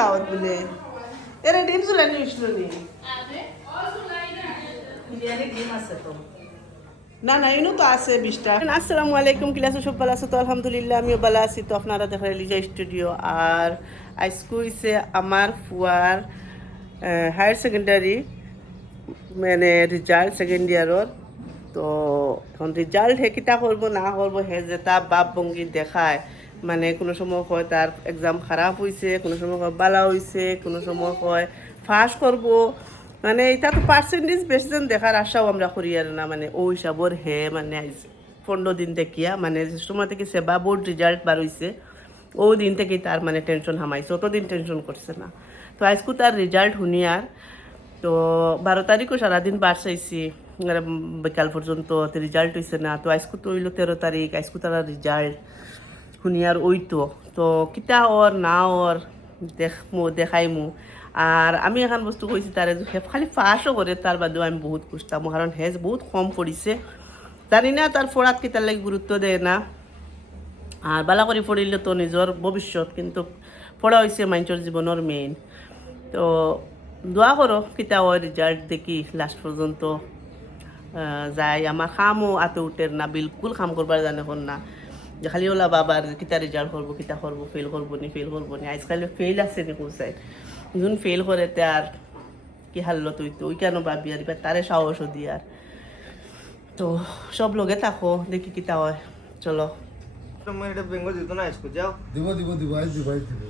দাওয়াত বলে এরে ডিম চুলাই নিয়েছিল নি না না ইনো তো আছে 20টা। আসসালামু আলাইকুম, ক্লাস সব ভালো আছে তো? আলহামদুলিল্লাহ আমিও ভালো আছি। তো আপনারা দেখেন লিজা স্টুডিও আর আজকে হইছে আমার ফুয়ার হায়ার সেকেন্ডারি মানে রেজাল্ট সেকেন্ড ইয়ারর। তো এখন রেজাল্ট হে কিতা করবো না করবো হে যেটা বাপ ভঙ্গি দেখায়, মানে কোনো সময় হয় তার এক্সাম খারাপ হয়েছে, কোনো সময় হয় বালা হয়েছে, কোনো সময় হয় ফাঁস করবো, মানে এটা তো পার্সেন্টেজ বেশি যেন দেখার আশাও আমরা করি আর না, মানে ও হিসাবর হে মানে আইজ 15 দিন দেখিয়া মানে যে সময় থেকে সেবা বোর্ড রেজাল্ট বার হয়েছে ও দিন থেকেই তার মানে টেনশন হামাইছে, অতদিন টেনশন করছে না। তো আজকে তার রেজাল্ট শুনিয়ার তো 12 তারিখও সারাদিন বার চাইছি বিকাল পর্যন্ত রেজাল্ট হয়েছে না। তো আজকে তো হইল 13 তারিখ, আজকে তারা রেজাল্ট শুনিয়ার ওই তো কিতা ওর না ওর দেখাইমু। আর আমি এখন বস্তু কইছি তারে খালি ফাঁসও করে তার বাদেও আমি বহুত খুঁজতাম, কারণ হেজ বহুত কম পড়িছে, জানি না তার পড়াত কিতার লাগি গুরুত্ব দেয় না। আর বালা করে পড়িলে তো নিজের ভবিষ্যৎ, কিন্তু পড়া হয়েছে মানুষের জীবনের মেইন। তো দোয়া করো কিতা ওই রেজাল্ট দেখি লাস্ট পর্যন্ত যাই। আমার খামও আতে উঠের না, বিলকুল খাম করবার জানে হন না, যে খালি ওলা বাবার কিতা রেজাল্ট করবো কিতা করবো, ফেল করবো নি আজকাল ফেল আছে নি কোথায়, যখন ফেল করে তে আর কি হারলো তুই তো ওই কেন ভাবি আর এবার তারে সাহসও দি। আর তো সব লগে থাকো দেখি কিতা হয়, চলো। এটা বেঙ্গল দিত না আজকে যাও দিব দিব দিব আজ দিব আজ দিব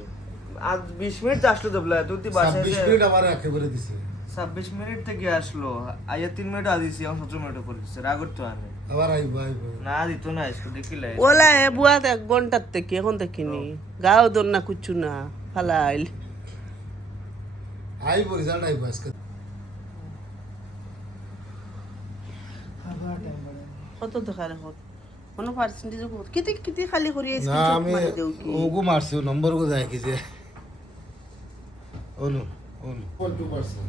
আজ 20 মিনিট আসলো জবলা তুই তুই বাসায় 26 মিনিট আমার একেবারে দিছে 26 মিনিট থেকে আসলো, আইয়া 3 মিনিট আদিছি এখন 17 মিনিট করে দিছে, রাগ করতো আমি আবার আইব আইব না দিত না আজকে দেখিলে ওলা হে বুয়াত 1 ঘন্টার থেকে এখন দেখিনি গাও দর না কুচ্ছু না ফালাইল আইব রেজাল্ট আইব আজকে কত দেখার এখন কোনো পার্সেন্টেজ কিতে কিতে খালি করি না স্ক্রিনশট আমি মারি দেও কি ওগো মারছি নম্বর গো যায় কি যে অনু অনু 42%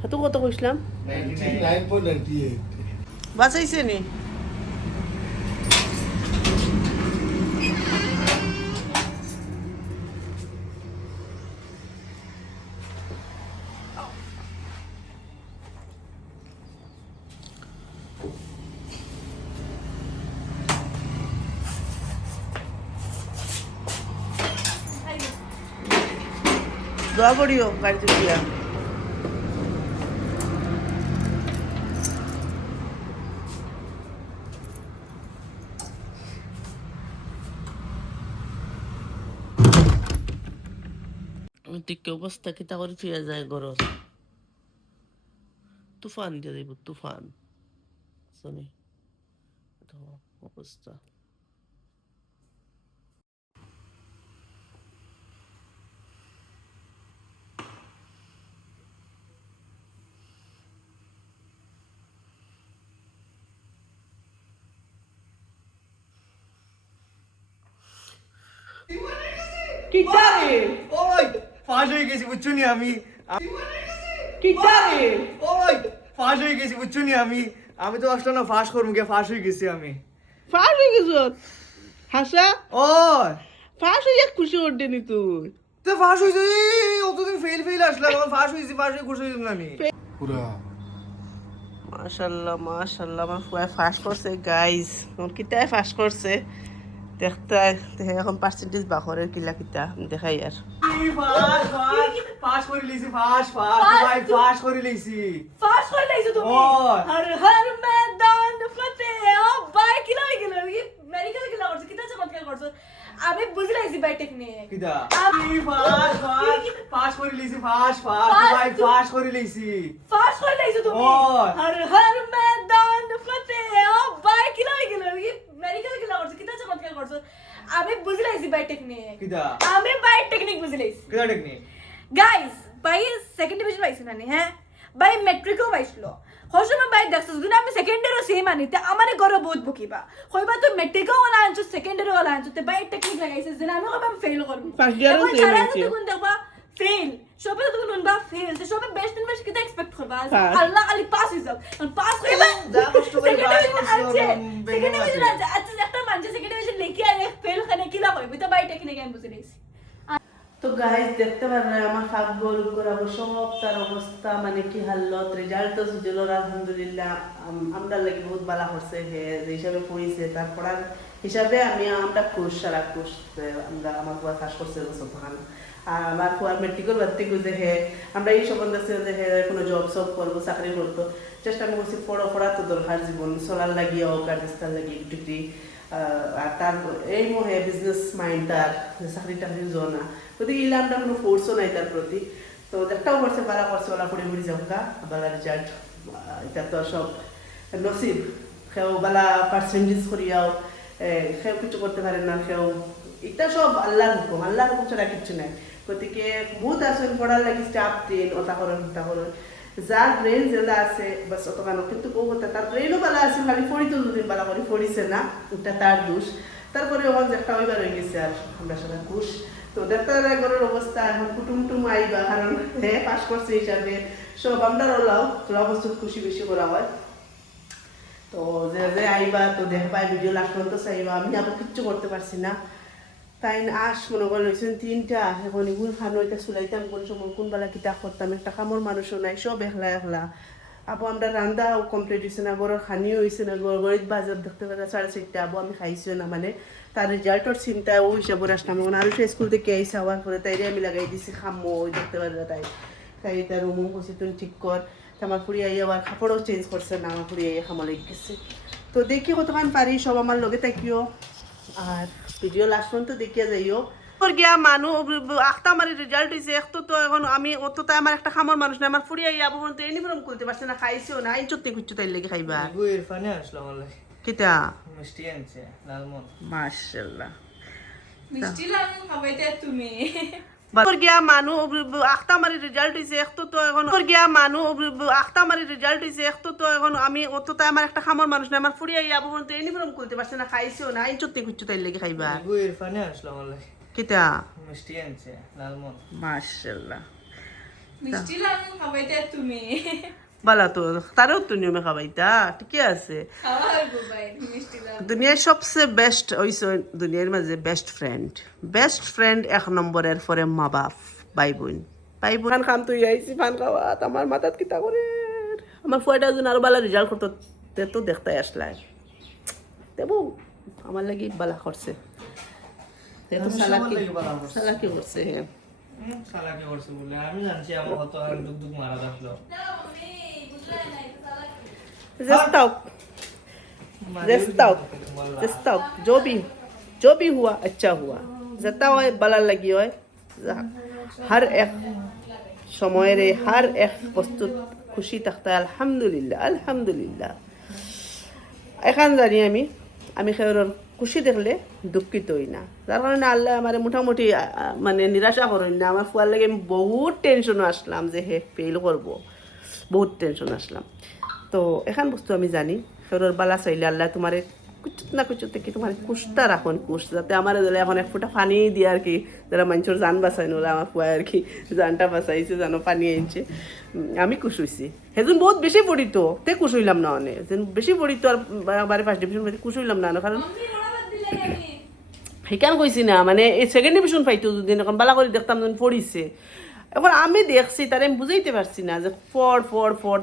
কত কত কইছিলাম 99.98 বাঁচাইছে নি দোয়া করিও গাড়িতে গিয়া ঠিক অবস্থা কিতা করে ফিরে যায় গরজ তুফান দিয়ে দেব তুফান শুনি অবস্থা কিটারে ওই পাস হয়ে গেছি বুঝছো নি আমি কিটারে ওই পাস হয়ে গেছি বুঝছো নি আমি তো আসলে না ফাঁস করবো গিয়ে ফাঁস হয়ে গেছি আমি ফাঁস হয়ে গেছ হাসা ওই ফাঁস হয়ে খুশি উঠে নি তুই তো ফাঁস হয়েছে অতদিন ফেল আসলাম আমার ফাঁস হয়েছি ফাঁস হয়ে খুশি হয়েছিলাম আমি পুরা মাশাআল্লাহ মাশাআল্লাহ আমার ফুয়া ফাঁস করছে গাইস, ওর কিতায় ফাঁস করছে দেখতে এখন পার্সেন্টেজ বাখরের কিলা কিতা দেখাই আর ফাঁস করে লিছি ফাঁস ভাই ফাঁস করে লিছি ফাঁস করে লাইছো তুমি ওই। হর হর मैदान ফতে ও ভাই কি লাগি গেল কি মেডিকেল কি লাগছ কিতা চমৎকার করছ আমি বুঝি লাইছি বাই টেকনিক কিদা আমি- ফাঁস করে লিছি ফাঁস ভাই ফাঁস করে লিছি ফাঁস করে লাইছো তুমি ওই। হর হর मैदान ফতে ও ভাই কি লাগি গেল কি মেডিকেল কি লাগছ কিতা চমৎকার করছ আমি বুঝি লাইছি বাই টেকনিক কিদা আমি বাই টেকনিক বুঝি লাইছি কিদা টেকনিক গাইস ভাই সেকেন্ড ডিভিশন পাইছি না হ্যাঁ ভাই মেট্রিকও পাইছিল হসম ভাই দেখছো যদি আমি সেকেন্ডারও সেম আনিতে আমারে ঘরে বহুত বকিবা কইবা তুই মেট্রিকও ওলা আনছো সেকেন্ডারও ওলা আনছো তে ভাই টেকনিক লাগাইছে যে আমি কইবা ফেল করব First year ও same হয়েছে। তখন দেখবা ফেল সবে তো তখন বা ফেল তো সবে বেস্ট ইন বেস্ট কিটা এক্সপেক্ট করবা Pass. আল্লাহ আলি পাস হই যাও পাস কইবা যা কষ্ট করে pass করছি, সেকেন্ড বেঙ্গল ডিভিশন আছে। আচ্ছা একটা মানুষ সেকেন্ড ডিভিশন লিখি আর ফেল খানে কিলা কইবে তো ভাই টেকনিক আমি বুঝি নিছি তো গাইজ দেখতে পারেন আমার ভাগ্য করাবো সব তার অবস্থা মানে কি হালত রেজাল্ট তো সুজলোর আলহামদুলিল্লাহ আমরা লাগে বহুত ভালো হচ্ছে হে যে হিসাবে পড়িছে তার পড়ার হিসাবে আমরা খুশ সারা খুশ আমরা আমার পুয়া কাজ করছে বছর তখন আর আমার পুয়ার মেট্রিকল বাড়তে গুজে হে আমরা এই সম্বন্ধে আছে যে হে কোনো জব সব করবো চাকরি করতো চেষ্টা আমি করছি পড়া তো দরকার জীবন চলার লাগিয়ে হোক আর বিস্তার লাগিয়ে ডিগ্রি আর তার এই মোহে বিজনেস মাইন্ড তার চাকরি টাকরি যাও না গতিকে ইলা আমরা কোনো ফোর্সও নাই তার প্রতি তো একটাও করছে বালা করছে ওলা পড়ে পড়ে যাও গা বালা রেজাল্ট এটা তো সব নসিব সেও বালা পার্সেন্টেজ করিয়াও সেও কিছু করতে পারে না সেও এটা সব আল্লাহর হুকুম ছাড়া কিচ্ছু নাই গতিকে বহুত আসেন পড়ার লাগি স্টাফ ট্রেন ওটা করেন যার ব্রেন যেটা আছে বাস অত কেন কিন্তু বউ তার ব্রেনও ভালো আছে খালি পড়িত দুদিন ভালো করে পড়িছে না এটা তার দোষ তারপরে ওখান একটা ওইবার হয়ে গেছে আর আমরা সবাই খুশ তো দেখতে ঘরের অবস্থা এখন কুটুম আইবা কারণ হে পাস করছে হিসাবে সব আমরা ওলাও তোরা বস্তু খুশি বেশি করা হয় তো যে আইবা তো দেখবা ভিডিও লাস্ট পর্যন্ত চাইবা আমি আবার কিচ্ছু করতে পারছি না তাই আস মনে করে লইছেন 3টা এখন এগুলো খানো এটা চুলাইতাম কোন সময় কোনবেলা কিতা করতাম একটা কামর মানুষও নাই সব একলা আবু আমরা রান্দাও কমপ্লিট হয়েছে না গড়ের খানিও হয়েছে না গড়িত বাজার দেখতে পারা 4:30 আবু আমি খাইছিও না মানে তার রেজাল্টর চিন্তা ওই হিসাবে আসলাম এখন আর সে স্কুল থেকে আইসা হওয়ার পরে তাইরে আমি লাগাই দিছি খামো ওই দেখতে পারা তাই তার রুমও করছি তুমি ঠিক কর আমার ফুড়ি আইয়া আবার কাপড়ও চেঞ্জ করছে না আমার ফুড়ি আইয়া খামো লেগে গেছে তো দেখি কতক্ষণ পারি সব আমার লগে থাকিও আর ভিডিও লাস্ট পর্যন্ত দেখিয়া যাইও গিয়া মানুষ আখটা আমার রেজাল্ট হয়েছে একটু তো এখন আমি অত তো আমার একটা খামর মানুষ না আমার ফুড়িয়া ইয়া বহু তো ইউনিফর্ম করতে পারছে না খাইছেও না আইন চুত্তি কুচ্ছু তাই লেগে খাইবা ইরফানে আসলো আমার লাগে কিতা মিষ্টি আনছে লালমন মাশাআল্লাহ মিষ্টি লালমন খাবাইতে তুমি গিয়া মানুষ আখটা আমার রেজাল্ট হয়েছে একটু তো এখন গিয়া মানুষ আখটা আমার রেজাল্ট হয়েছে একটু তো এখন আমি অত তো আমার একটা খামর মানুষ না আমার ফুড়িয়া ইয়া বহু তো ইউনিফর্ম করতে পারছে না খাইছেও না আইন চুত্তি কুচ্ছু তাই লেগে খাইবা ইরফানে আসলো আমার লাগে কিতা মিষ্টি আনছে লালমন মাশাআল্লাহ মিষ্টি লালমন খাবাইতে তুমি বালা তো তারও তো নিয়মে খাবাইতা ঠিকই আছে খাওয়ার বাবাই মিষ্টি লালমন দুনিয়ার সবচেয়ে বেস্ট হইছে দুনিয়ার মাঝে বেস্ট ফ্রেন্ড 1 নম্বরের পরে মা বাপ ভাই বোন খাম তুই আইসি ফান খাওয়াত আমার মাথাত কিতা করে আমার ফুয়াটা যদি আরো বালা রেজাল্ট করতো তে তো দেখতে আসলাই দেবো আমার লাগি বালা করছে তে তো সালাকি করছে হ্যাঁ সালাকি করছে বলে আমি জানছি আমার কত আর দুক মারা থাকলো जस्ताओ जो भी हुआ अच्छा हुआ जता हो बाला लगी हो हर एक समय रे हर एक वस्तु खुशी तख्ता আলহামদুলিল্লাহ এখন জানি আমি খেয়ের খুশি দেখলে দুঃখিত হই না যার কারণে আল্লাহ আমার মোটামুটি মানে নিরাশা করেন না আমার ফুয়ার লাগে আমি বহুত টেনশনও আসলাম যে হে ফেল করবো বহুত টেনশন আসলাম তো এখন বস্তু আমি জানি খেয়ের বালা চাইলে আল্লাহ তোমার কুচুত না কুচুত কি তোমার কুশটা রাখুন কুশ যাতে আমার দিলে এখন এক ফুটা পানি দিয়ে আর কি যারা মানুষের জান বাঁচাই নলে আমার ফুয়া আর কি জানটা বাঁচাইছে জানো পানি আনছে আমি কুশ হইছি সেজন বহুত বেশি পড়িত তে কুশ হইলাম না অনেক যেন বেশি পড়িত আর বারে ফার্স্ট ডিভিশন পাইতে কুশ হইলাম না কারণ সেইখান কইছি না মানে এই সেকেন্ড ডিভিশন পাইতো যদি এখন বালা করে দেখতাম যখন পড়িছে এখন আমি দেখছি তার আমি বুঝাইতে পারছি না যে ফর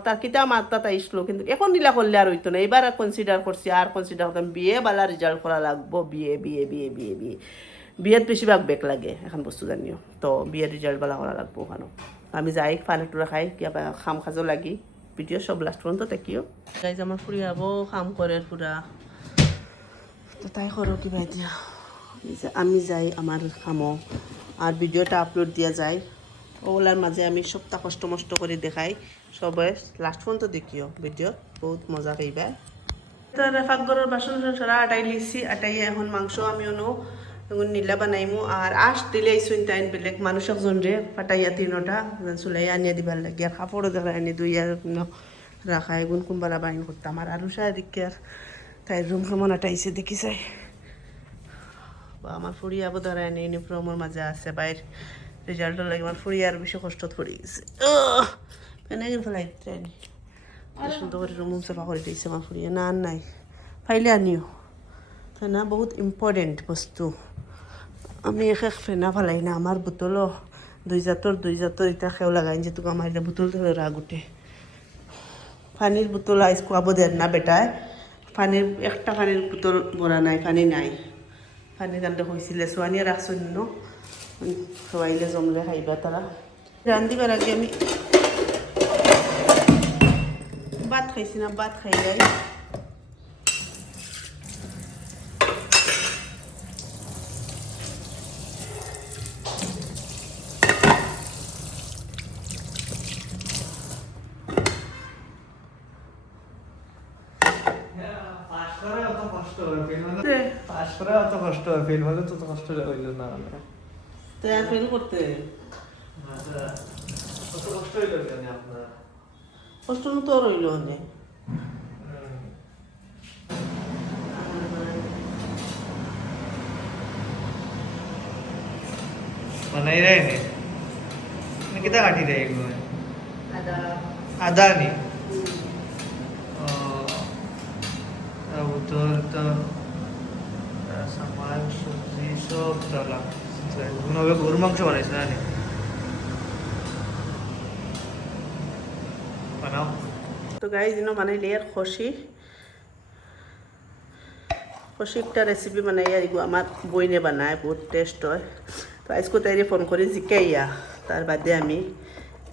তার কিতা মাত্রা তাই ইসলো কিন্তু এখন দিলা করলে আর হইতো না এবার আর কনসিডার করছি আর কনসিডার করতাম বিয়ে বালা রেজাল্ট করা লাগবো বিয়েত বেশিরভাগ বেক লাগে এখন বস্তু জানিও তো বিয়ের রেজাল্ট বালা করা লাগবো ওখানে আমি যাই ফানে টুরা খাই কিবা খাম খাজো লাগি ভিডিও সব লাস্ট পর্যন্ত দেখিও গাইজ আমার ফুরি আবো খাম করে পুরা তো তাই করো কিবা দিয়া আমি যাই আমার খামো আর ভিডিওটা আপলোড দিয়া যায় ওগুলার মাঝে আমি সপ্তাহ কষ্ট মষ্ট করে দেখাই সবাই লাস্ট পর্যন্ত দেখিও ভিডিও বহুত মজা পাইবা পাকঘরের বাসন সারা আটাই লিছি আটাই এখন মাংস আমি নো এখন নীলা বানাইমু আর আশ দিলে আইসুন টাইম বেলেগ মানুষ একজন রে ফাটাইয়া 3টা চুলাই আনিয়া দিবার লাগে আর কাপড়ও দেখা আনি দুইয়া রাখা এগুন কোনবালা বাইন করতাম আর আরো সারিকে আর তাই রুম কেমন আটাইছে দেখি চাই আমার ফুড়ি আবো ধরায় আনি ইউনিফর্মের মাঝে আছে বাইর রেজাল্টের লাগে আমার ফুড়ি আর বেশি কষ্ট পড়ে গেছে পেনে গেল ফেলাই ট্রেন সুন্দর করে রুম সাফা করে দিয়েছে আমার ফুড়িয়ে না আর নাই ফাইলে আনিও তাই না বহুত ইম্পর্টেন্ট বস্তু আমি এক ফেনা ফেলাই না আমার বোতলও দুই জাতর এটা খেও লাগাই যে তোকে আমার এটা বোতল থেকে রাগুটে পানির বোতল আইস খুয়াবো দেন না বেটায় পানির একটা পানির বোতল ভরা নাই পানি নাই পানি কান্দে হয়েছিলে সোয়ানিয়া রাখছেন ন সবাইলে জমলে খাইবা তারা রান্ধিবার আগে আমি ভাত খাইছি না ভাত খাই যাই পাস করা অত কষ্ট হয় ফেল হলে তো কষ্ট হইল না তো আর ফেল করতে কত কষ্ট হইল কেন আপনার কষ্ট তো রইল অনেক बनाई रहे ने मैं कितना काटी रहे एक में आधा नहीं अब तो सामान सब्जी सब चला नवे গরুর মাংস বানাইছ না নি বানাও তো গাইজ ইনো বানাইলে আর খসি একটা রেসিপি বানাই আর আমার বইনে বানায় বহুত টেস্ট হয় তো আজকে তাইরে ফোন করে জিকাইয়া তার বাদে আমি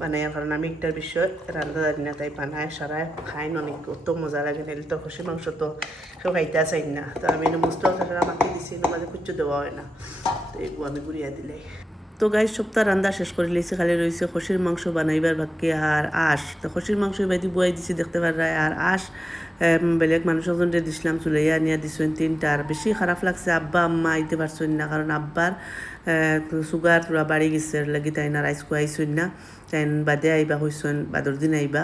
বানাই কারণ আমি একটার বিষয় রান্না জানি না তাই বানায় সারায় খাই অনেক কত মজা লাগে নাহলে তো খসি মাংস তো কেউ খাইতে চাই না তো আমি মস্ত সারা মাটি দিছি মাঝে কুচু দেওয়া হয় না তো এগুলো আমি গুড়িয়া দিলে তো গাই সপ্তাহ রান্না শেষ করে লিয়েছি খালি রয়েছে খসির মাংস বানাইবার বাকি আর আঁশ তো খসির মাংস বাইদি বয়াই দিছি দেখতে পার আর আঁশ বেলেগ মানুষ একজনকে দিছিলাম চুলাইয়া নিয়ে দিছেন 3টা আর বেশি খারাপ লাগছে আব্বা আম্মা আইতে পারছেন না কারণ আব্বার সুগার পুরা বাড়ি গেছে লাগি তাই না রাইস খুয়াইছেন না তাই বাদে আইবা হইছেন বাদর দিন আইবা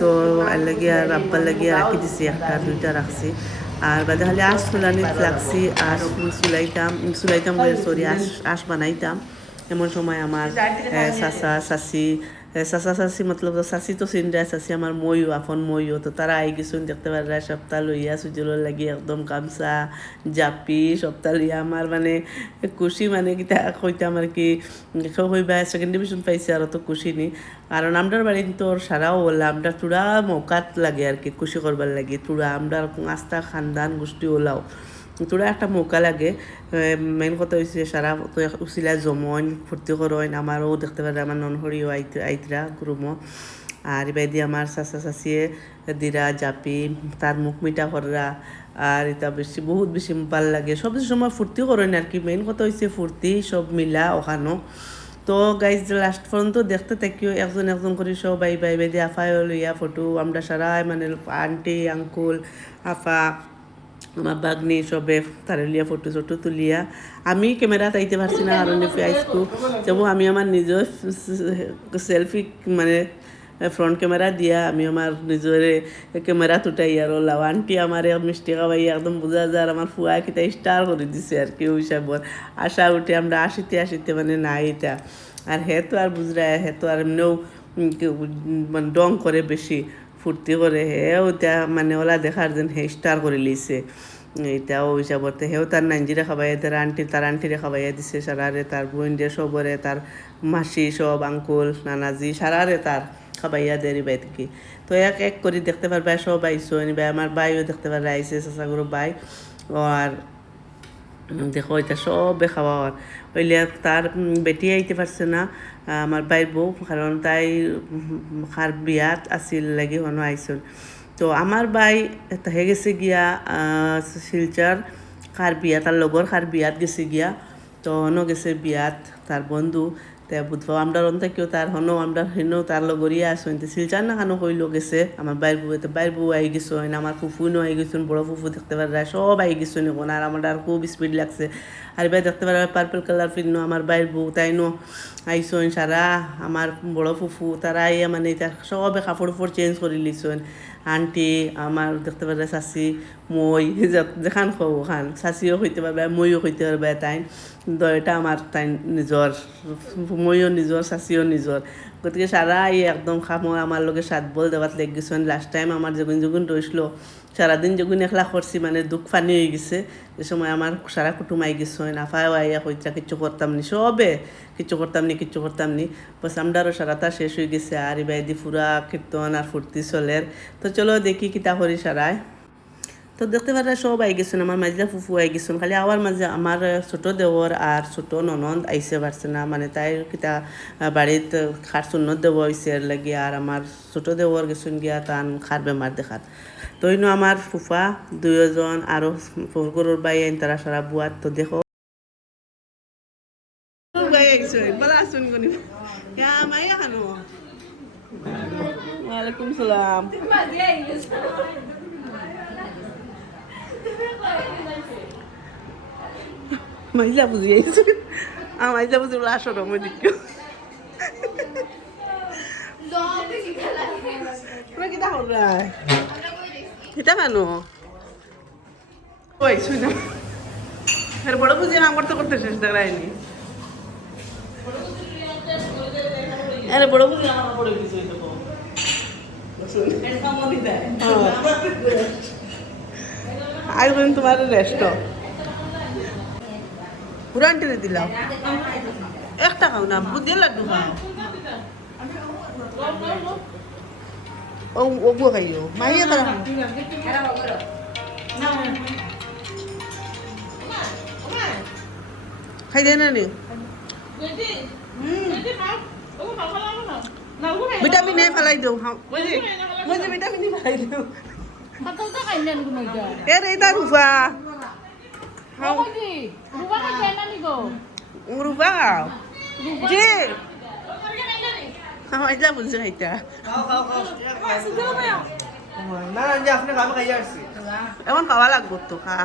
তো আর লাগি আর আব্বার লাগিয়ে রাখি দিছি 1টা 2টা রাখছি আর বাদে খালি আঁশ চুলানিত লাগছি আঁশ চুলাইতাম সরি আঁশ বানাইতাম এমন সময় আমার চাচা চাচি মতলব চাচি তো চিন্তা চাচি আমার ময়ও আপন ময়ও তো তারা আই গেছেন দেখতে পারা সপ্তাহ লইয়া সুজলের লাগি একদম গামছা জাপি সপ্তাহ লইয়া আমার মানে খুশি মানে কিতা কইতাম আর কি হইবা 2nd ডিভিশন পাইছে আর তো খুশি নি কারণ আমরার বাড়ি তোর সারাও বললাম আমরা তুরা মৌকাত লাগে আর কি খুশি করবার লাগে তুরা আমরা আস্থা খানদান গোষ্ঠী ওলাও তোরা একটা মৌকা লাগে মেইন কথা হয়েছে সারা তো উচিলা জমন ফুর্তি করেন আমারও দেখতে পারে আমার ননহরিও আইতরা গুরুমো আর এবার দিয়ে আমার চাচা চাচিয়ে দিরা জাপি তার মুখ মিঠা করা আর এটা বহুত বেশি ভাল লাগে সব সময় ফুর্তি করেন আর কি মেইন কথা হয়েছে ফুর্তি সব মিলা ওখানো তো গাইজ লাস্ট পর্যন্ত দেখতে থাকিও একজন করে সবাই বাই দিয়ে আফায় লইয়া ফটো আমরা সারাই মানে আন্টি আঙ্কুল আফা আমার বাগনি সবে তারেলিয়া ফটো তুলিয়া আমি ক্যামেরা তাইতে পারছি না কারণ আইসকু যাবো আমি আমার নিজের সেলফি মানে ফ্রন্ট ক্যামেরা দিয়া আমি আমার নিজের ক্যামেরা তুটাই আর লাও আন্টি আমার মিষ্টি খাওয়াই একদম বোঝা যায় আর আমার ফুয়া কিতা স্টার করে দিছে আর কি ওই হিসাবর আশা উঠে আমরা আসিতে মানে নাই এটা আর হে তো আর বুঝরা হে তো আর এমনিও মানে ডং করে বেশি ফুর্তি করে হেও এটা মানে ওলা দেখার যেন হে স্টার করে লিছে এটাও হিসাবতে হেও তার নাঞ্জিরে খাবাইয়া তার আন্টিরে খাবাইয়া দিছে সারারে তার বোন দিয়ে সবরে তার মাসি সব আঙ্কুল নানাজি সারারে তার খাবাইয়া দেরি বাই থেকে তো এক করে দেখতে পারবে সব আইসো ভাই আমার বাইও দেখতে পারবে আইসে চাচাগুলো বাই আর দেখো এটা সবে খাওয়ার হইলে তার বেটি আইতে পারছে না আমার বাইর বউ কারণ তাই খার বিয়াত আসিল লাগি হনো আইসন তো আমার বাই হয়ে গেছে গিয়া শিলচর খার বিয়া তার লগর খার বিয়াত গেছে গিয়া তো হনো গেছে বিয়াত তার বন্ধু তে বুধবা আমরা কেউ তার হনো আমরা হেনো তার লগরিয়া আসুন শিলচার না খানো কইলো গেছে আমার বাইর বউ আই গেছেন আমার ফুফুনও আই গেছেন বড় ফুফু দেখতে পারা সব আই গেছেন এখন আর আমার আর খুব স্পিড লাগছে আর এবার দেখতে পারা পার্পল কালার ফিরনো আমার বাইর বউ তাইনো আইসন সারা আমার বড় ফুফু তারা আইয়া মানে সবে কাপড় উপর চেঞ্জ করে লিছেন আন্টি আমার দেখতে পারা চাচি মই যেখান খাও ওখান চাচিও হইতে পারবে মইও হইতে পারবে তাই দয়টা আমার তাই নিজর মইও নিজর চাচিও নিজর গতিকে সারা একদম খামো আমার লগে 7 বল দেওয়াত লেগ গেছেন লাস্ট টাইম আমার যখন রইছিল সারাদিন যখন একলা করছি মানে দুঃখ ফানি হয়ে গেছে যে সময় আমার সারা কুটুম আই গেছে নাফায় আইয়া কইতা কিচ্ছু করতাম নি সবে কিচ্ছু করতাম নি বাস আমরারও সারাটা শেষ হয়ে গেছে আর ইবাইদি পুরা কীর্তন আর ফুর্তি চলের তো চলো দেখি কিতা করি সারায় তো দেখতে পারা সব আই গেছেন আমার মাঝে ফুফু আই গেছেন খালি আওয়ার মাঝে আমার ছোট দেওর আর ছোট ননদ আইসে পারছে না মানে তাই কিতা বাড়িত খার সুন্নত দেব হয়েছে এর লাগে আর আমার ছোট দেওর গেছেন গিয়া তান খার বেমার দেখাত তো ইনো আমার ফুফা দুইজন আরো গরুর বাই আইন তারা সারা বুয়াত তো দেখো ওয়ালাইকুম সালাম মাইলা বুঝি আইছে মাইলা বুঝি আসো রমে দিকে কিতা করবা এটা কেন ওই শুই না এর বড় বুঝি নাম করতে করতে শেষ দেখায়নি আরে বড় বুঝি আমার পড়ে কিছু দেখো আজ পর্যন্ত তোমার রেস্ট পুরান টেনে দিলাম একটা খাও না বুদ্ধি লাড্ডু খাও ও ওগুলো খাইও মাইয়া তারা খাই দেয় না নি ভিটামিন এ ফেলাই দেও বুঝি ভিটামিন এ ফেলাই দেও এর এইটা রুফা রুফা জি আমার যা বুঝছে খাইতা না না যে আপনি খাবে খাইয়া আসছি এখন খাওয়া লাগবো তো খা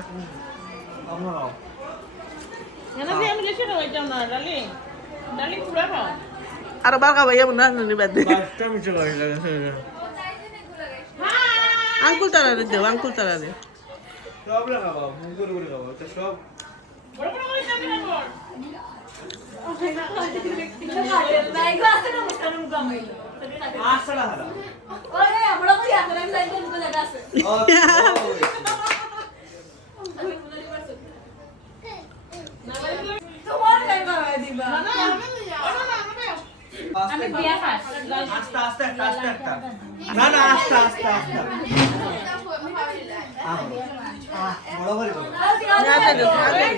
আপনারাও আর বার খাওয়াইয়া মনে হয় নিবাদ বাসটা মিছে করে লাগে আঙ্কুল তারারে দেও আঙ্কুল তারারে সব লাগাবো মুগুর করে খাবো তো সব আসলে হারা আস্তে আস্তে না না আস্তে আস্তে আস্তে বড় করে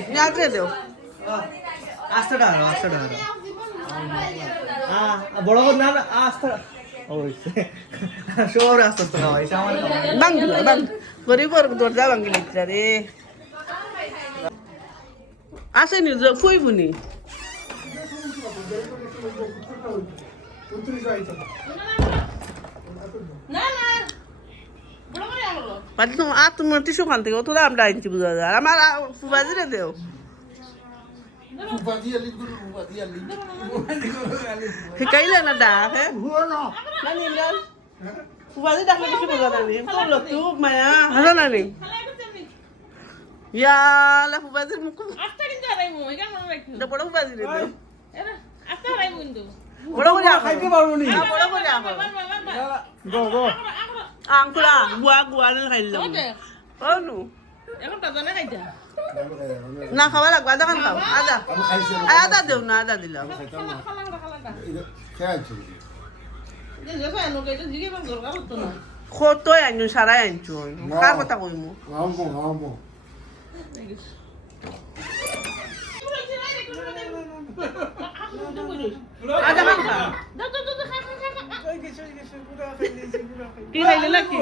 নিয়াতে দেও আস্তে ডালো বড় করে না আস্তে ওই শোর আস্তে তো খাওয়া এটা আমার বাঙ্গিলা বাং গরিবর দরজা বাঙ্গিলা রে আসেনি ফুইবুনি তোমার টিসু খান থেকে অত দাম ডাইছি বুঝা যায় আমার ফুবাজিরে দেও শিকাইলে না ডাক হ্যাঁ ফুবাজি ডাকলে কিছু বোঝা নানি করলো তু মায়া হাসা নানি ইয়ালা ফুবাজির মুখ বড় ফুবাজিরে দেও বড় করে খাইতে পারবো নি বড় করে গো আঙ্কুলা গুয়া খাইলাম অনু এখন তো জানা খাইতা না খাওয়া লাগবে আদা খান খাও আদা দেও না আদা দিলাম কতই আনছো সারাই আনছো কার কথা কইমু আদা খান খাও কি খাইলে নাকি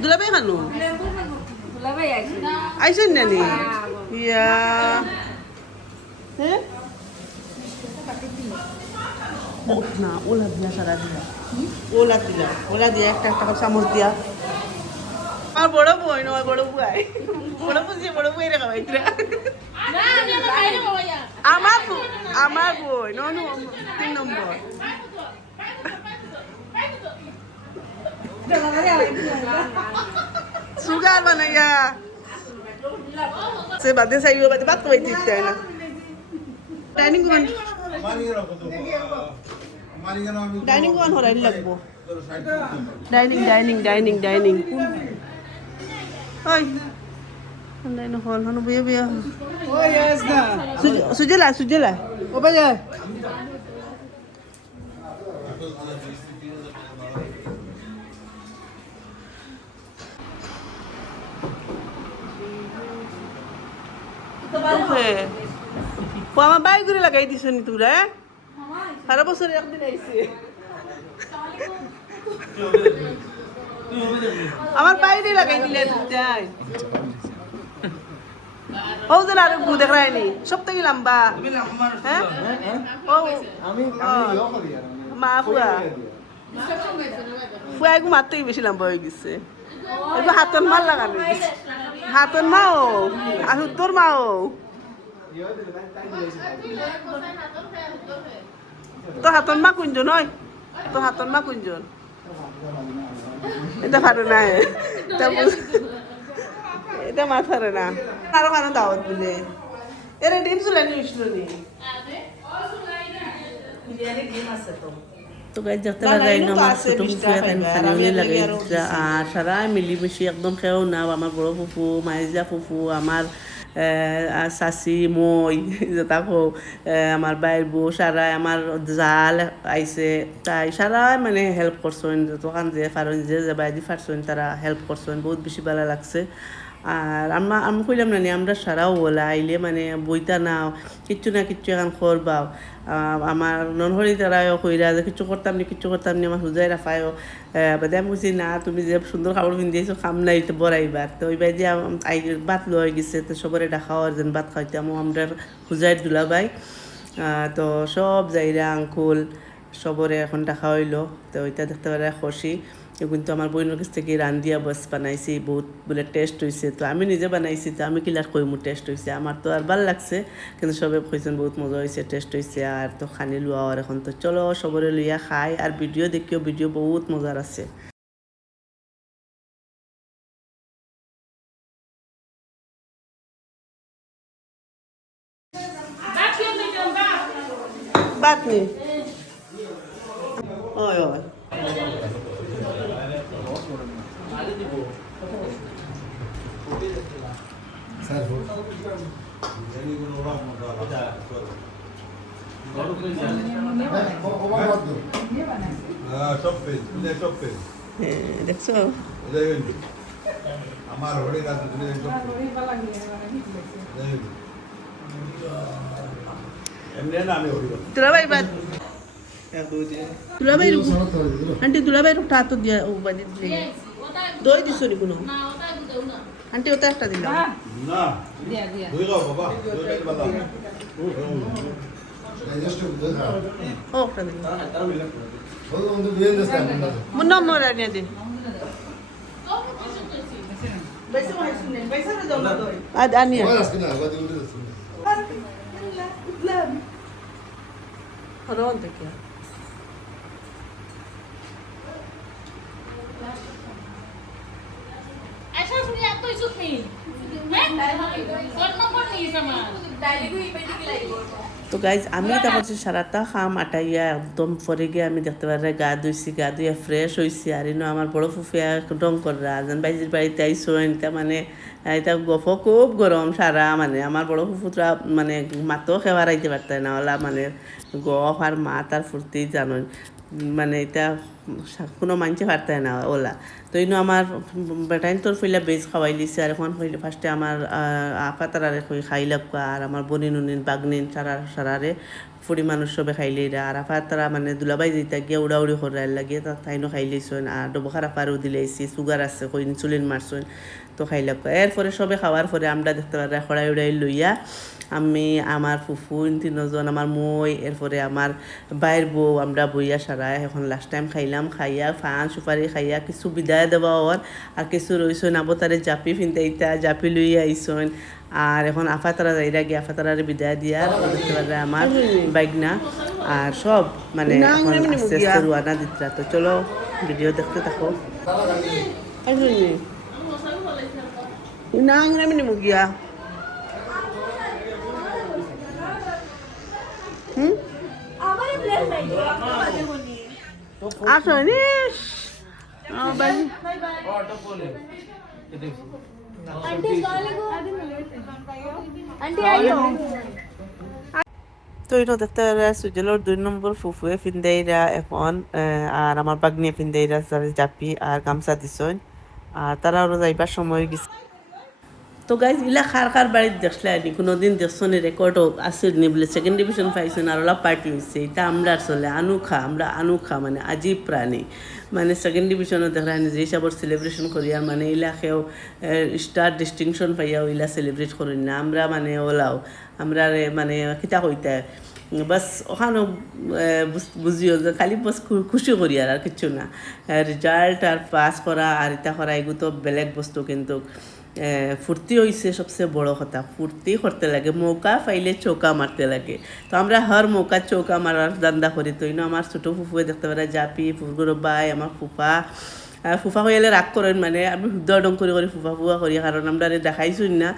দুলাভাই খানো আইসেন নানি ইয়া হ্যাঁ না ওলা দিয়া সারা দিয়া ওলা দিয়া একটা একটা চামচ দিয়া আমার বড় বই নয় বড় বুয়াই বড় বুঝি বড় বুয়াই রেখা ভাইরা আমার বই ননু 3 নম্বর সুগার বানাইয়া সে বাদে সাইও বাদে বাত কই দিতে না ডাইনিং রুম ডাইনিং রুম হরাই লাগবো ডাইনিং ওই ডাইনিং হল হনো বিয়া সুজলা ও ভাই আমার বাই করে লাগাই দিছ নি তোরা সারা বছর একদিন আইছে আমার বাইরে লাগাই দিলে দুটাই ও যে আর গু দেখায়নি সব থেকে লম্বা হ্যাঁ ও মা ফুয়া ফুয়া এগু মারতেই বেশি লম্বা হয়ে গেছে এগু হাতন মার লাগানো হাতন মাও আর তোর মাও তোর হাতন মা কুঞ্জন হয় তোর হাতন মা কুঞ্জন এটা পারে না এটা মা পারে না আরো কারো দাওয়াত বলে এরা ডিম চুলানি উঠল নি তো গাইজ দেখতে লাগাই না আমার ছোট ফুফু এখন খানিয়ে লাগাই আর সারা মিলিমিশি একদম খেয়েও না আমার বড় ফুফু মাইজা ফুফু আমার চাচি মই যেটা কো আমার বাইর বউ সারাই আমার জাল আইসে তাই সারাই মানে হেল্প করছেন দোকান যে পারেন যে বাইদি পারছেন তারা হেল্প করছেন বহুত বেশি ভালো লাগছে আর আমি কইলাম না আমরা সারাও বলা আইলে মানে বইতা নাও কিচ্ছু না কিচ্ছু এখন করবাও আমার ননহরি তারাও কইরা যে কিচ্ছু করতাম নি আমার হুজাই রাফায়ও বাদে আমি বুঝি না তুমি যে সুন্দর কাপড় পিন্ধিয়েছো খাম নাই তো বড়াইবার তো ওই বাই যে বাত লয়ে গেছে তো সবরে ডাকাও আর যেন ভাত খাইতাম আমরা হুজাই দুলাবাই তো সব যাইরা আঙ্কুল সবরে এখন দেখা হইলো তো ওইটা দেখতে পারে খুশি কিন্তু আমার বইনের কাছ থেকে রান্ধিয়া বস বানাইছি বহুত বলে টেস্ট হয়েছে তো আমি নিজে বানাইছি তো আমি কিলার কইমু টেস্ট হয়েছে আমার তো আর ভাল লাগছে কিন্তু সবে কইছেন বহুত মজা হয়েছে টেস্ট হয়েছে আর তো খানি লুয়া আর এখন তো চলো সবরে লইয়া খাই আর ভিডিও দেখিও ভিডিও বহুত মজার আছে বাত নি ওই ওই দেখছো আমার হরে কাছে তুমি এমনি না আমি হরি দুলাভাই বাদ দুলাভাই আন্টি দুলাভাই উঠা তো দিয়া ও বাদি দিয়ে দই দিছো নি কোনো আন্টি ওটা একটা দিলাম না দুই গাও বাবা দুই বাবা ও একটা দিলাম মুন্না মোরা নিয়ে দে আদ আনিয়া হরন থেকে Aisha suni ato isut ni. Korno korni sama. তো গাইজ আমি এটা করছি সারাটা খাম আটাইয়া একদম পরে গিয়ে আমি দেখতে পারি গা ধুইছি গা ধুইয়া ফ্রেশ হয়েছি আর ইনো আমার বড় ফুফিয়া ডং করা যেন বাইজির বাড়িতে আইসো এটা মানে এটা গফ খুব গরম সারা মানে আমার বড় ফুফুরা মানে মাতো খেবার আইতে পারত না ওলা মানে গফ আর মাত আর ফুর্তি জানো মানে এটা কোনো মানছে পারত না ওলা তো ইনো আমার বেটাইন তোর ফইলা বেজ খাওয়াই দিছে আর এখন ফার্স্টে আমার আপা তারারে খাই লাগবা আর আমার বনি নুনিন বাগনিন সারারে ফুড়ি মানুষ সবে খাইলেইরা আর আফার তারা মানে দুলাবাই যেটা গিয়া উড়াউড়ি করার লাগিয়ে তাইনও খাইলেইছেন আর ডবখার আফারও দিলেইছি সুগার আছে কই ইনসুলিন মারছেন তো খাইলাম এরপরে সবে খাওয়ার পরে আমরা দেখতে পারি খড়াই উড়াই লইয়া আমি আমার ফুফু তিনজন আমার মই এরপরে আমার বাইর বউ আমরা বইয়া সারাই এখন লাস্ট টাইম খাইলাম খাইয়া ফান সুপারি খাইয়া কিছু বিদায় দেওয়া হওয়ার আর কিছু রইছেন আবতারে জাপি ফিনতাইতা জাপি লইয়া আইসন আর এখন আফাতারা যাইরা গিয়ে আফাতারারে বিদায় দিয়া দেখতে পারে আমার বাইকনা আর সব মানে এখন আস্তে আস্তে রুয়ানা দিতরা তো চলো ভিডিও দেখতে থাকো না আমি নেবো গিয়া আমার প্লেন নাই আপনি বাজে বলি আসো নিস আন্টি আন্টি আইও তো এটা দেখতে সুজেলোর 2 নম্বর ফুফুয়ে ফিন্দেইরা এখন আর আমার বাগনিয়ে ফিন্দেইরা জাপি আর গামছা দিছন আর তারা আরো যাইবার সময় গেছে তো গাইজ ইলা খার বাড়ির দেখলে আনি কোনোদিন দেখছনি রেকর্ডও আসেল নি বলে সেকেন্ড ডিভিশন পাইছেন আর ওলা পার্টি হয়েছে এটা আমরা আসলে আমরা আনুখা মানে আজীব প্রাণী মানে সেকেন্ড ডিভিশনও দেখলানি যে হিসাবর সেলিব্রেশন করি আর মানে ইলাকেও স্টার ডিস্টিংশন পাইয়াও ইলা সেলিব্রেট করি না আমরা মানে ওলাও আমরা মানে কিতা কইতে বাস ওখানেও বুঝিও যে খালি বাস খুশি করি আর কিচ্ছু না রেজাল্ট আর পাস করা আর ইতা করা এগুলো তো বেলেগ বস্তু কিন্তু ফুর্তি হয়েছে সবচেয়ে বড় কথা ফুর্তি করতে লাগে মৌকা পাইলে চৌকা মারতে লাগে তো আমরা হর মৌকা চৌকা মারার দান্দা করি তো আমার ছোটো ফুফুয়ে দেখতে পারা জাপি ফুফুর বাই আমার ফুফা হইলে রাগ করেন মানে আমি দরডং করে ফুফা করি কারণ আমরা দেখাইছুন না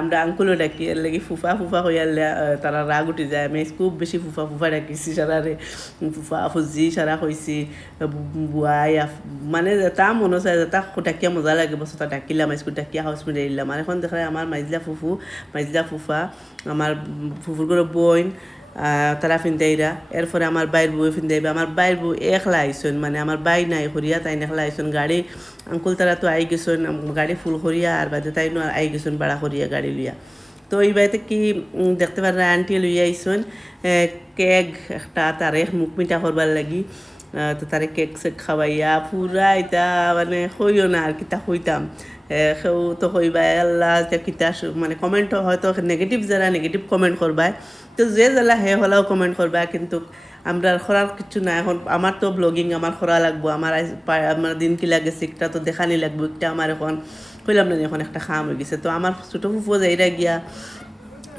আমরা আঙ্কুলও ডাকি এর লাগি ফুফা হইয়ালে তারা রাগ উঠি যায় আমি খুব বেশি ফুফা ডাকিছি সারারে ফুফা ফুজি সারা হয়েছি বুয়াই মানে যেটা মনে চায় যেটা ডাকিয়া মজা লাগে বস্তু তা ডাকিলাম স্কুল ডাকিয়া হাউস মিলে দিলাম আর এখন দেখা আমার মাইজলা ফুফা আমার ফুফুর করে বোন তারা ফিনতাইরা এরপরে আমার বাইর বউ ফিনতাইবা আমার বাইর বউ একলা আইসন মানে আমার বাই নাই হরিয়া তাই একলা আইসন গাড়ি আঙ্কুল তারা তো আই গেছেন গাড়ি ফুল করিয়া আর বাদে তাই নো আই গেছেন বাড়া করিয়া গাড়ি লইয়া তো এই বাড়িতে কি দেখতে পারেন আন্টি লইয়া আইসন কেক একটা তারে মুখ মিঠা করবার লাগি তো তারে কেক সেক খাওয়াইয়া পুরা এটা মানে হইও না আর কিতা হইতাম সেও তো হইবা আল্লাহ কিতা মানে কমেন্ট হয়তো নেগেটিভ যারা নেগেটিভ কমেন্ট করবায় তো যে জ্বালা হে হলেও কমেন্ট করবা কিন্তু আমরা করার কিছু না এখন আমার তো ব্লগিং আমার করা লাগবো আমার দিন কি লাগে সেটা তো দেখানি লাগবো একটা আমার এখন কইলাম না এখন একটা খাম হয়ে গেছে তো আমার ছোটো ফুফু যাইরা গিয়া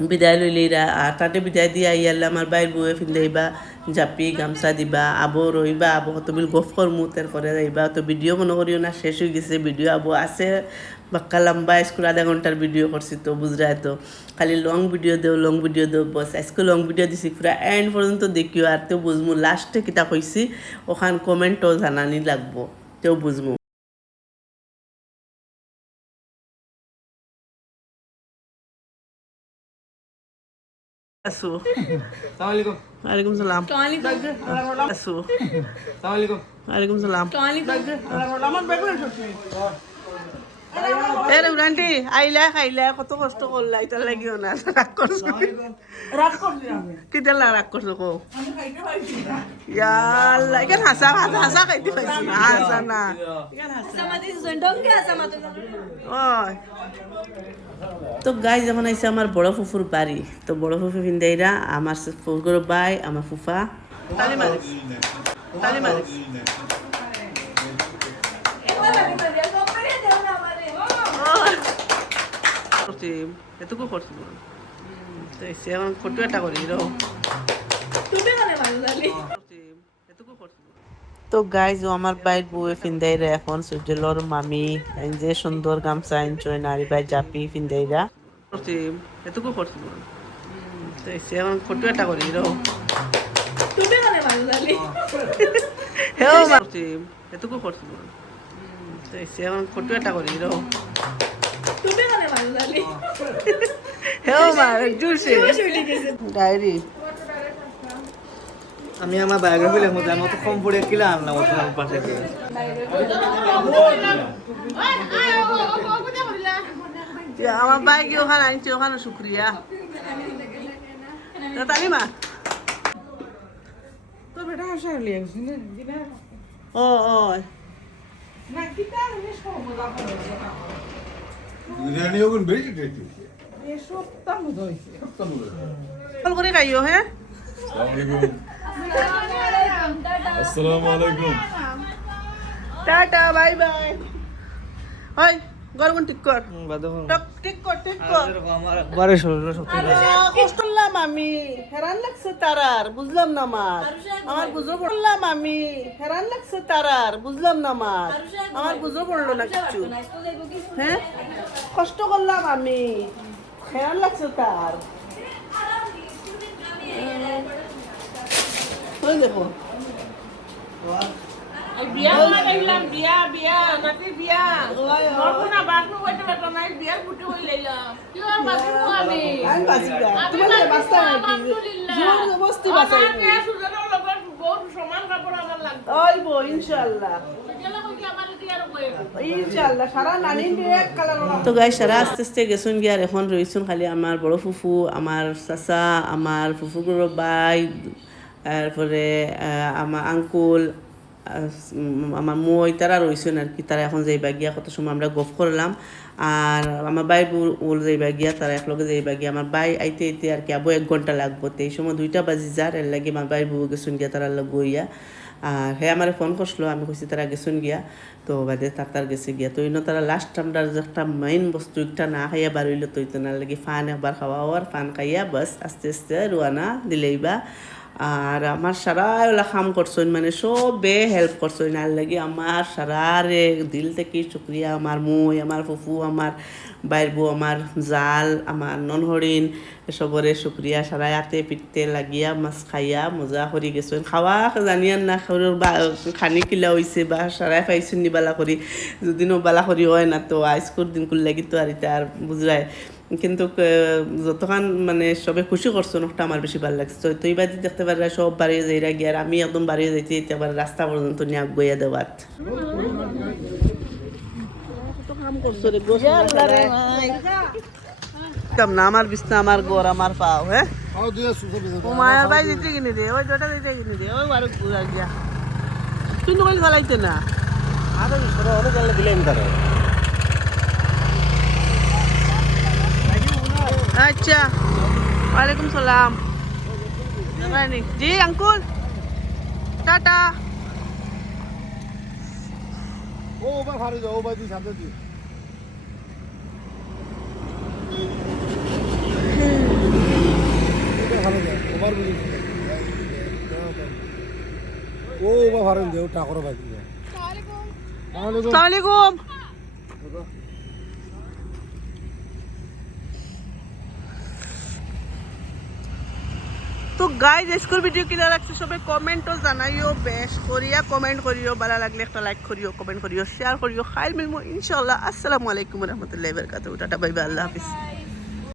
বিদায় লইলেইরা আর তাতে বিদায় দিয়া ইয়াল্লা আমার বাইর বউয়ে ফিন্দাইবা জাপি গামছা দিবা আবো রইবা আবো কত বিল গফ করমুতের করে যাইবা তো ভিডিও মনে করিও না শেষ হয়ে গেছে ভিডিও আবো আছে বাক্কা লম্বা স্কুল আধা ঘন্টার ভিডিও করছি তো বুঝরা তো খালি লং ভিডিও দেও বস আজকে লং ভিডিও দিছি পুরা এন্ড পর্যন্ত দেখিও আর তো বুঝমু লাস্টে কিতা কইছি ওখান কমেন্টও জানানি লাগবো তেও বুঝমু আসো আসসালামু ওয়ালাইকুম সালাম আসো ওয়ালাইকুম সালাম এরে উড়ান্টি আইলা খাইলা কত কষ্ট করলা ইতার লাগিও না রাগ করছো কিতা রাগ করছো কো ইয়াল্লা ইকান হাসা খাইতে পাইছি হাসা না সামাদি জন্ডঙ্গে সামাদি ওই তো গাই যখন আইসে আমার বড় ফুফুর বাড়ি তো বড় ফুফু ফিন্দাইরা আমার ফুফুর বাই আমার ফুফা তালি মারিস এটুকু করছি তো এসে এখন ফটো একটা করি তো গাইজ আমার বাইর বউয়ে ফিন্দাইরা এখন সুজেলর মামি যে সুন্দর গামছা আনছয় নারী বাই জাপি ফিন্দাইরা এটুকু করছি তো এসে এখন ফটো একটা করি এটুকু করছি তো এসে এখন ফটো একটা করি ডায়েরি আমি আমার বায়োগ্রাফি লেখবো আমার তো কম পড়ে কিলা আনলাম তোমার পাশে আমার বাইকে ওখানে আনছি ওখানে শুক্রিয়া তালিমা বেটা হাসা লিয়ে গেছি না দিনা ও ও না কিতা জিনিস খাবো মজা করে বিরিয়ানি ওগুন বেশি টেস্টি এই সপ্তাহ মতো হইছে কল করে খাইও হ্যাঁ আসসালামু আলাইকুম টাটা বাই বাই ওই গরগুন ঠিক কর ঠিক কর বারে শরীর শক্তি কষ্ট করলাম আমি হেরান লাগছে তারার বুঝলাম না আমার বুঝো পড়লাম আমি হেরান লাগছে তারার বুঝলাম না আমার বুঝো পড়লো না কিছু হ্যাঁ কষ্ট করলাম আমি হেরান লাগছে তার ওই দেখো বিয়া লাগাইলাম বিয়া নাকি বিয়া না বাকনো কইতে পারতো না বিয়া ফুটে হই লাইলাম কি আর বাকনো আমি আমি বাঁচিবা তোমার বাঁচতে নাকি জোর বস্তি বাঁচাই আমাকে সুজনের লগত বহুত সমান কাপড় আমার লাগবে ওইব ইনশাআল্লাহ গেলে কই আমার দিয়ে আর কই ইনশাআল্লাহ সারা নানি এক কালার তো গাই সারা আস্তে আস্তে গেছুন গিয়া আর এখন রইছুন খালি আমার বড় ফুফু আমার চাচা আমার ফুফুগুলো ভাই তারপরে আমার আঙ্কুল আমার মই তারা রয়েছেন আর কি তারা এখন যাইবা গিয়া কত সময় আমরা গফ করলাম আর আমার বাই ওল যাইবা গিয়া তারা একলগে যাইবা গিয়া আমার বাই আইতে আইতে আর কি আবো 1 ঘন্টা লাগবো তো এই সময় 2টা বাজি যার এর লাগে আমার বাই বউ গেছুন গিয়া তারা লগ গইয়া আর হ্যাঁ আমার ফোন করছিল আমি কইছি তারা গেছুন গিয়া তো বাদে তার গেছে গিয়া তো ইনো তারা লাস্ট আমরা একটা মেইন বস্তু একটা না খাইয়া বার হইলো তো না লাগে ফান একবার খাওয়া আর ফান খাইয়া বাস আস্তে আস্তে রুয়ানা দিলেইবা আর আমার সারা কাম করছেন মানে সবে হেল্প করছেন আর লাগে আমার সারারে দিল থেকে শুক্রিয়া আমার মুই আমার ফুফু আমার বাইর বউ আমার জাল আমার ননহরিণ সবরে শুক্রিয়া সারা হাতে পিঠতে লাগিয়া মাছ খাইয়া মজা করে গেছেন খাওয়া জানিয়ান না খানি কিলা হয়েছে বা সারাই পাইছেন নি বালা করি যদিনও বালা করি হয় না তো আইসকোর দিন কুল লাগি তো আর এটা আর বুঝরায় কিন্তু যতক্ষণ মানে সবে খুশি করছো একটা আমার বেশি ভালো লাগছে তো এই বাড়ি দেখতে পারে সব বাড়িয়ে যাইরা গিয়ে আর আমি একদম বাড়িয়ে যাইতে এবার রাস্তা পর্যন্ত নিয়ে গইয়া দেওয়াত না আমার বিছনা আমার ঘর আমার পাও হ্যাঁ মায়ের ভাই দিতে কিনে দে ওই দুটা দিতে কিনে দে ওই বারো ঘুরা গিয়া তুই নকল চালাইতে না अच्छा वालेकुम सलाम जी अंकुल टाटा ও ওবার ভারে যাও ও বাদি সাথে দি ভালো যায় ওভার বুঝি ও ওভার ভারে যাও টাকর বাদি আসসালামু আলাইকুম তো গাইজ স্কুল ভিডিও কিনা লাগছে সবে কমেন্টও জানাইও বেশ করিয়া কমেন্ট করিও ভালো লাগলে একটা লাইক করিও কমেন্ট করিও শেয়ার করিও খাইল মিলমো ইনশাআল্লাহ আসসালামু আলাইকুম রহমতুল্লাহি বারাকাতুহু টাটা বাই বাই আল্লাহ হাফিজ